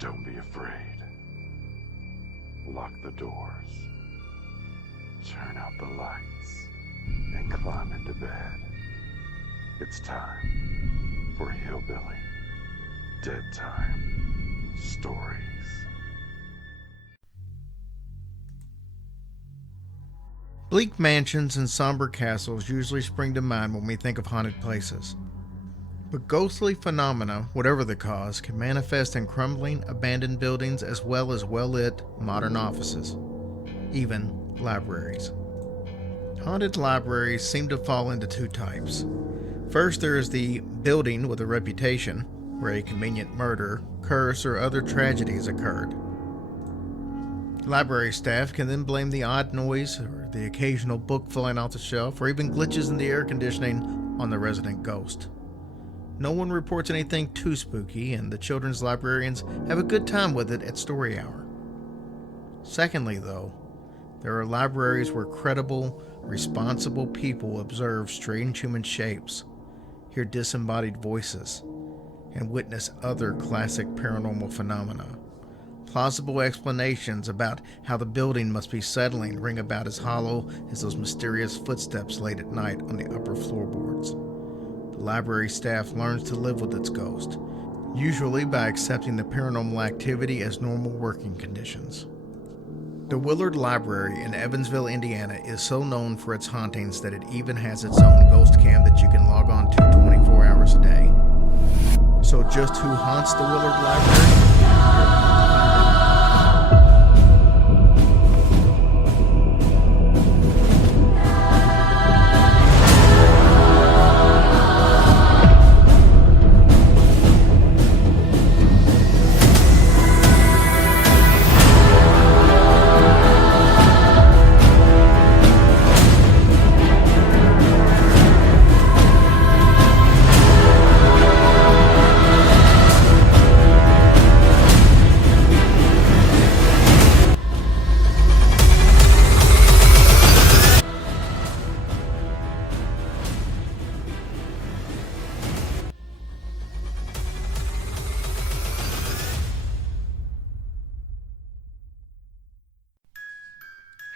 Don't be afraid. Lock the doors. Turn out the lights and climb into bed. It's time for Hillbilly Dead Time Stories. Bleak mansions and somber castles usually spring to mind when we think of haunted places. But ghostly phenomena, whatever the cause, can manifest in crumbling, abandoned buildings as well as well-lit, modern offices. Even libraries. Haunted libraries seem to fall into two types. First, there is the building with a reputation, where a convenient murder, curse, or other tragedies occurred. Library staff can then blame the odd noise, or the occasional book falling off the shelf, or even glitches in the air conditioning on the resident ghost. No one reports anything too spooky, and the children's librarians have a good time with it at story hour. Secondly, though, there are libraries where credible, responsible people observe strange human shapes, hear disembodied voices, and witness other classic paranormal phenomena. Plausible explanations about how the building must be settling ring about as hollow as those mysterious footsteps late at night on the upper floorboards. The library staff learns to live with its ghost, usually by accepting the paranormal activity as normal working conditions. The Willard Library in Evansville, Indiana is so known for its hauntings that it even has its own ghost cam that you can log on to 24 hours a day. So just who haunts the Willard Library?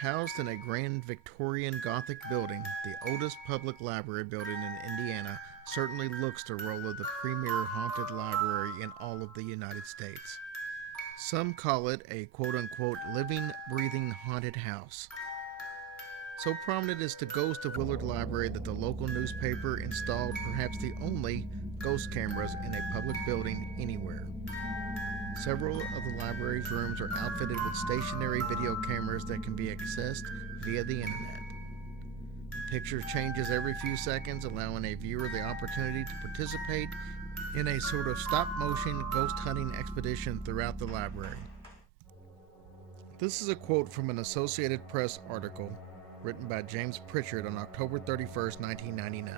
Housed in a grand Victorian Gothic building, the oldest public library building in Indiana certainly looks the role of the premier haunted library in all of the United States. Some call it a quote-unquote living, breathing haunted house. So prominent is the ghost of Willard Library that the local newspaper installed perhaps the only ghost cameras in a public building anywhere. Several of the library's rooms are outfitted with stationary video cameras that can be accessed via the internet. The picture changes every few seconds, allowing a viewer the opportunity to participate in a sort of stop-motion ghost hunting expedition throughout the library. This is a quote from an Associated Press article written by James Pritchard on October 31st, 1999.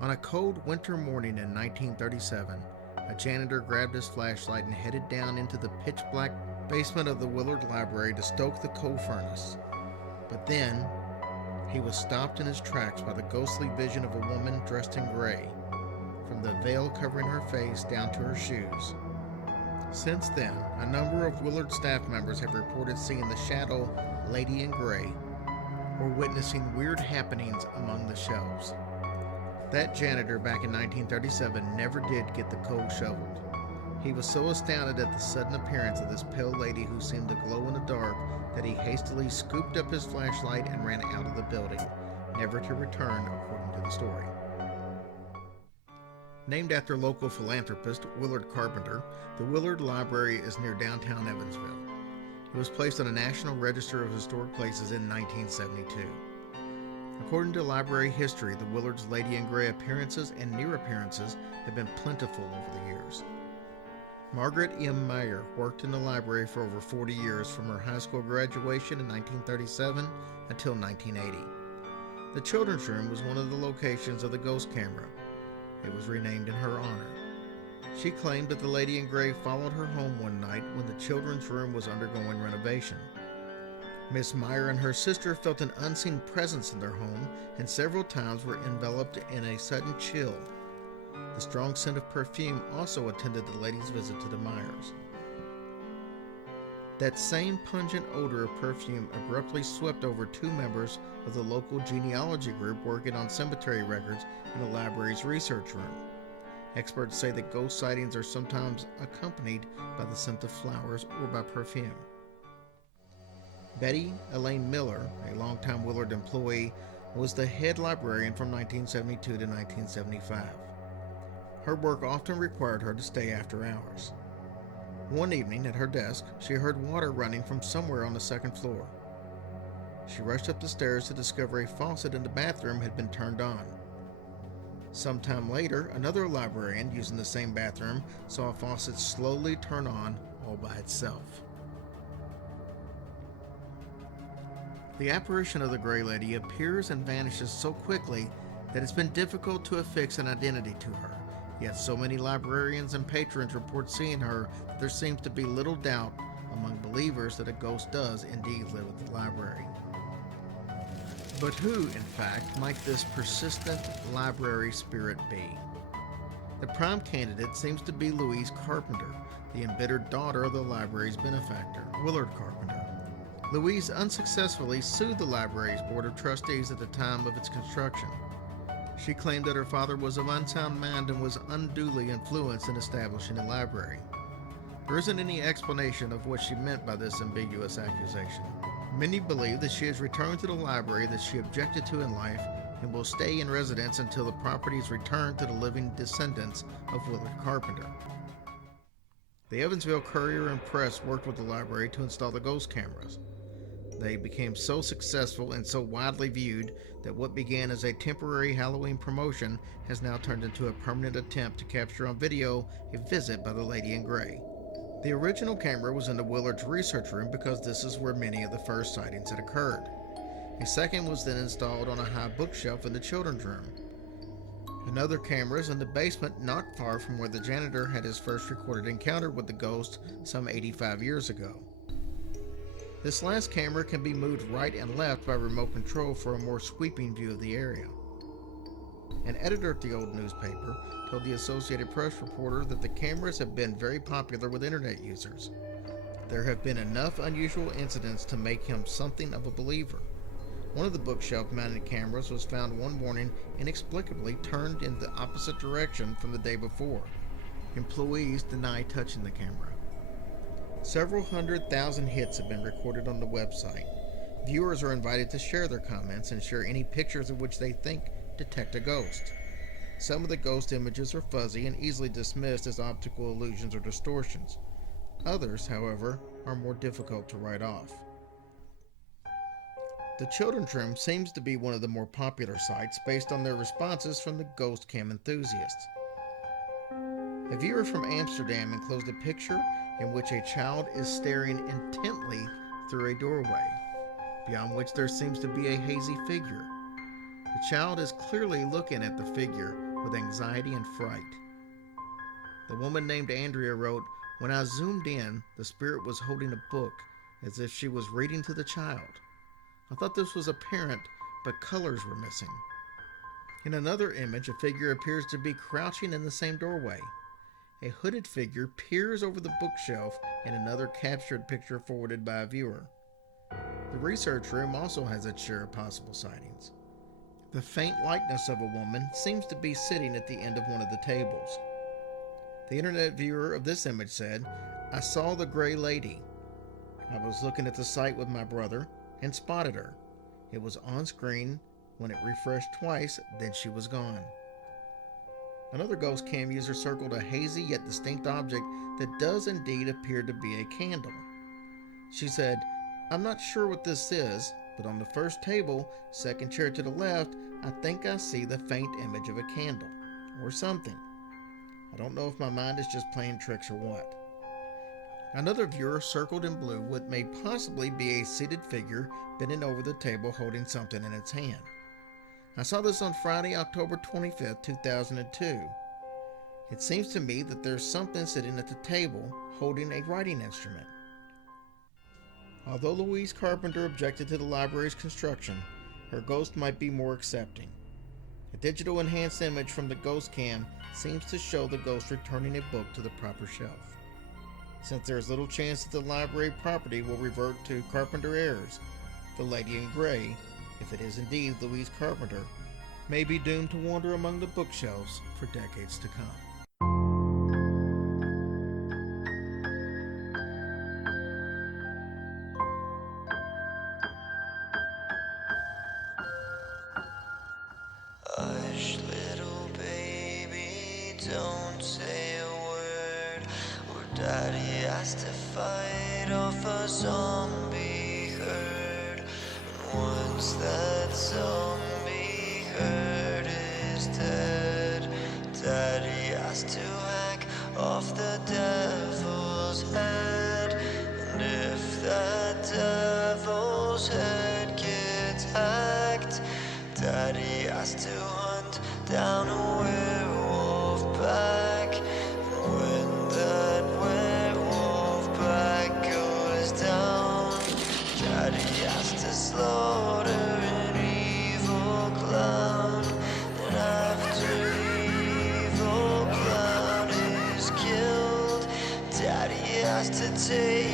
On a cold winter morning in 1937, a janitor grabbed his flashlight and headed down into the pitch-black basement of the Willard Library to stoke the coal furnace. But then, he was stopped in his tracks by the ghostly vision of a woman dressed in gray, from the veil covering her face down to her shoes. Since then, a number of Willard staff members have reported seeing the shadow Lady in Gray, or witnessing weird happenings among the shelves. That janitor back in 1937 never did get the coal shoveled. He was so astounded at the sudden appearance of this pale lady who seemed to glow in the dark that he hastily scooped up his flashlight and ran out of the building, never to return according to the story. Named after local philanthropist Willard Carpenter, the Willard Library is near downtown Evansville. It was placed on a National Register of Historic Places in 1972. According to library history, the Willard's Lady in Gray appearances and near appearances have been plentiful over the years. Margaret M. Meyer worked in the library for over 40 years from her high school graduation in 1937 until 1980. The children's room was one of the locations of the ghost camera. It was renamed in her honor. She claimed that the Lady in Gray followed her home one night when the children's room was undergoing renovation. Miss Meyer and her sister felt an unseen presence in their home and several times were enveloped in a sudden chill. The strong scent of perfume also attended the lady's visit to the Myers. That same pungent odor of perfume abruptly swept over 2 members of the local genealogy group working on cemetery records in the library's research room. Experts say that ghost sightings are sometimes accompanied by the scent of flowers or by perfume. Betty Elaine Miller, a longtime Willard employee, was the head librarian from 1972 to 1975. Her work often required her to stay after hours. One evening at her desk, she heard water running from somewhere on the second floor. She rushed up the stairs to discover a faucet in the bathroom had been turned on. Sometime later, another librarian using the same bathroom saw a faucet slowly turn on all by itself. The apparition of the Gray Lady appears and vanishes so quickly that it's been difficult to affix an identity to her. Yet so many librarians and patrons report seeing her that there seems to be little doubt among believers that a ghost does indeed live at the library. But who, in fact, might this persistent library spirit be? The prime candidate seems to be Louise Carpenter, the embittered daughter of the library's benefactor, Willard Carpenter. Louise unsuccessfully sued the library's board of trustees at the time of its construction. She claimed that her father was of unsound mind and was unduly influenced in establishing a library. There isn't any explanation of what she meant by this ambiguous accusation. Many believe that she has returned to the library that she objected to in life and will stay in residence until the property is returned to the living descendants of Willard Carpenter. The Evansville Courier and Press worked with the library to install the ghost cameras. They became so successful and so widely viewed that what began as a temporary Halloween promotion has now turned into a permanent attempt to capture on video a visit by the Lady in Gray. The original camera was in the Willard's research room because this is where many of the first sightings had occurred. A second was then installed on a high bookshelf in the children's room. Another camera is in the basement not far from where the janitor had his first recorded encounter with the ghost some 85 years ago. This last camera can be moved right and left by remote control for a more sweeping view of the area. An editor at the old newspaper told the Associated Press reporter that the cameras have been very popular with internet users. There have been enough unusual incidents to make him something of a believer. One of the bookshelf-mounted cameras was found one morning inexplicably turned in the opposite direction from the day before. Employees deny touching the camera. Several 100,000 hits have been recorded on the website. Viewers are invited to share their comments and share any pictures of which they think detect a ghost. Some of the ghost images are fuzzy and easily dismissed as optical illusions or distortions. Others, however, are more difficult to write off. The children's room seems to be one of the more popular sites based on their responses from the ghost cam enthusiasts. A viewer from Amsterdam enclosed a picture in which a child is staring intently through a doorway, beyond which there seems to be a hazy figure. The child is clearly looking at the figure with anxiety and fright. The woman named Andrea wrote, "When I zoomed in, the spirit was holding a book as if she was reading to the child. I thought this was a parent, but colors were missing." In another image, a figure appears to be crouching in the same doorway. A hooded figure peers over the bookshelf in another captured picture forwarded by a viewer. The research room also has its share of possible sightings. The faint likeness of a woman seems to be sitting at the end of one of the tables. The internet viewer of this image said, "I saw the Gray Lady. I was looking at the site with my brother and spotted her. It was on screen. When it refreshed twice, then she was gone." Another ghost cam user circled a hazy yet distinct object that does indeed appear to be a candle. She said, "I'm not sure what this is, but on the first table, second chair to the left, I think I see the faint image of a candle, or something. I don't know if my mind is just playing tricks or what." Another viewer circled in blue what may possibly be a seated figure bending over the table holding something in its hand. "I saw this on Friday, October 25th, 2002. It seems to me that there's something sitting at the table holding a writing instrument." Although Louise Carpenter objected to the library's construction, her ghost might be more accepting. A digital enhanced image from the ghost cam seems to show the ghost returning a book to the proper shelf. Since there is little chance that the library property will revert to Carpenter heirs, the lady in gray, if it is indeed Louise Carpenter, may be doomed to wander among the bookshelves for decades to come. Hush, little baby, don't say a word, or Daddy has to fight off a zombie herd. And once that zombie herd is dead, Daddy has to hack off the devil's head. And if that devil's head gets hacked, Daddy has to hunt down a werewolf pack. And when that werewolf pack goes down, Daddy has to slaughter an evil clown. And after the evil clown is killed, Daddy has to take